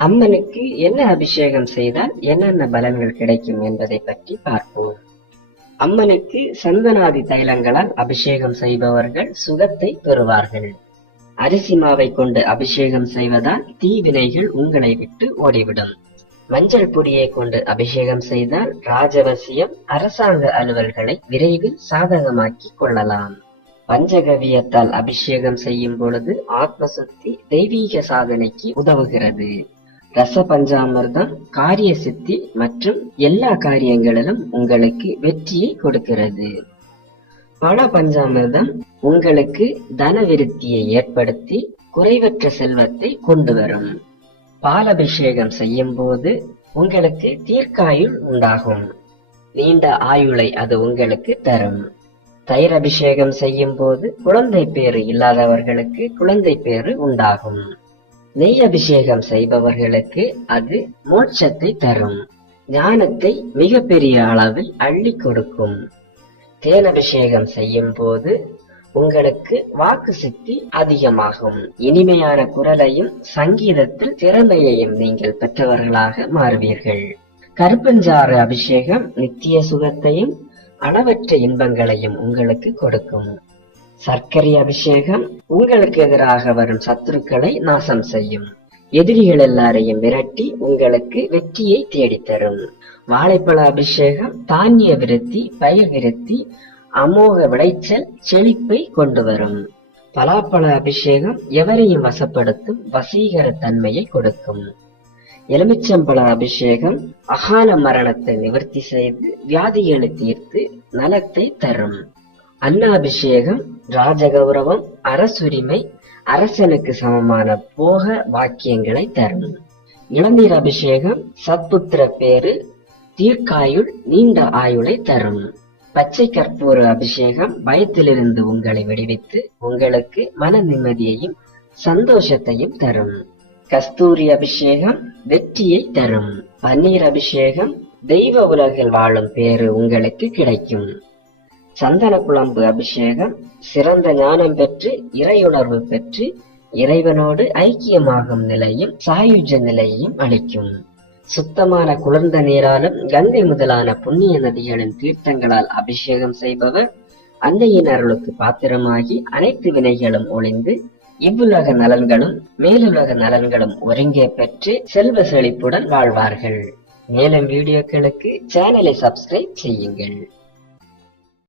அம்மனுக்கு என்ன அபிஷேகம் செய்தால் என்னென்ன பலன்கள் கிடைக்கும் என்பதை பற்றி பார்ப்போம். அம்மனுக்கு சந்தனாதி தைலங்களால் அபிஷேகம் செய்பவர்கள் சுகத்தை பெறுவார்கள். அரிசி மாவை கொண்டு அபிஷேகம் செய்வதால் தீவினைகள் உங்களை விட்டு ஓடிவிடும். மஞ்சள் பொடியை கொண்டு அபிஷேகம் செய்தால் ராஜவசியம் அரசாங்க அலுவல்களை விரைவில் சாதகமாக்கி கொள்ளலாம். பஞ்சகவியத்தால் அபிஷேகம் செய்யும் பொழுது ஆத்மசக்தி தெய்வீக சாதனைக்கு உதவுகிறது. ரச பஞ்சாமிர்தம் காரிய சித்தி மற்றும் எல்லா காரியங்களிலும் உங்களுக்கு வெற்றியை கொடுக்கிறது. பல பஞ்சாமிர்தம் உங்களுக்கு தன விருத்தியை ஏற்படுத்தி குறைவற்ற செல்வத்தை கொண்டு வரும். பாலபிஷேகம் செய்யும் போது உங்களுக்கு தீர்க்காயுள் உண்டாகும். நீண்ட ஆயுளை அது உங்களுக்கு தரும். தயிர் அபிஷேகம் செய்யும் போது குழந்தை பேறு இல்லாதவர்களுக்கு குழந்தை பேறு உண்டாகும். நெய் அபிஷேகம் செய்பவர்களுக்கு அது மோட்சத்தை தரும். ஞானத்தை மிக பெரிய அளவில் அள்ளி கொடுக்கும். தேன் அபிஷேகம் செய்யும் போது உங்களுக்கு வாக்கு சக்தி அதிகமாகும். இனிமையான குரலையும் சங்கீதத்தில் திறமையையும் நீங்கள் பெற்றவர்களாக மாறுவீர்கள். கருப்பஞ்சாறு அபிஷேகம் நித்திய சுகத்தையும் அளவற்ற இன்பங்களையும் உங்களுக்கு கொடுக்கும். சர்க்கரை அபிஷேகம் உங்களுக்கு எதிராக வரும் சத்துருக்களை நாசம் செய்யும். எதிரிகள் எல்லாரையும் விரட்டி உங்களுக்கு வெற்றியை தேடித்தரும். வாழைப்பழ அபிஷேகம் தானிய விருத்தி பயிர் விருத்தி அமோக விளைச்சல் செழிப்பை கொண்டு வரும் பலாப்பழ அபிஷேகம் எவரையும் வசப்படுத்தும் வசீகர தன்மையை கொடுக்கும். எலுமிச்சம்பழ அபிஷேகம் அகால மரணத்தை நிவர்த்தி செய்து வியாதிகளை தீர்த்து நலத்தை தரும். அன்னாபிஷேகம் ராஜகௌரவம் அரசுரிமை அரசனுக்கு சமமான போக வாக்கியங்களை தரும். இளநீர் அபிஷேகம் சத்புத்திர பேரு தீர்க்காயுள் நீண்ட ஆயுளை தரும். பச்சை கற்பூர அபிஷேகம் பயத்திலிருந்து உங்களை விடுவித்து உங்களுக்கு மன நிம்மதியையும் சந்தோஷத்தையும் தரும். கஸ்தூரி அபிஷேகம் வெற்றியை தரும். பன்னீர் அபிஷேகம் தெய்வ உலகில் வாழும் பேரு உங்களுக்கு கிடைக்கும். சந்தன குழம்பு அபிஷேகம் சிறந்த ஞானம் பெற்று இறையுணர்வு பெற்று இறைவனோடு ஐக்கியமாகும் நிலையும் சாயுஜ நிலையையும் அளிக்கும். சுத்தமான குளிர்ந்த நீராலும் கங்கை முதலான புண்ணிய நதிகளின் தீர்த்தங்களால் அபிஷேகம் செய்பவர் அன்னையின் அருளுக்கு பாத்திரமாகி அனைத்து வினைகளும் ஒளிந்து இவ்வுலக நலன்களும் மேலுலக நலன்களும் ஒருங்கே பெற்று செல்வ செழிப்புடன் வாழ்வார்கள். மேலும் வீடியோக்களுக்கு சேனலை சப்ஸ்கிரைப் செய்யுங்கள்.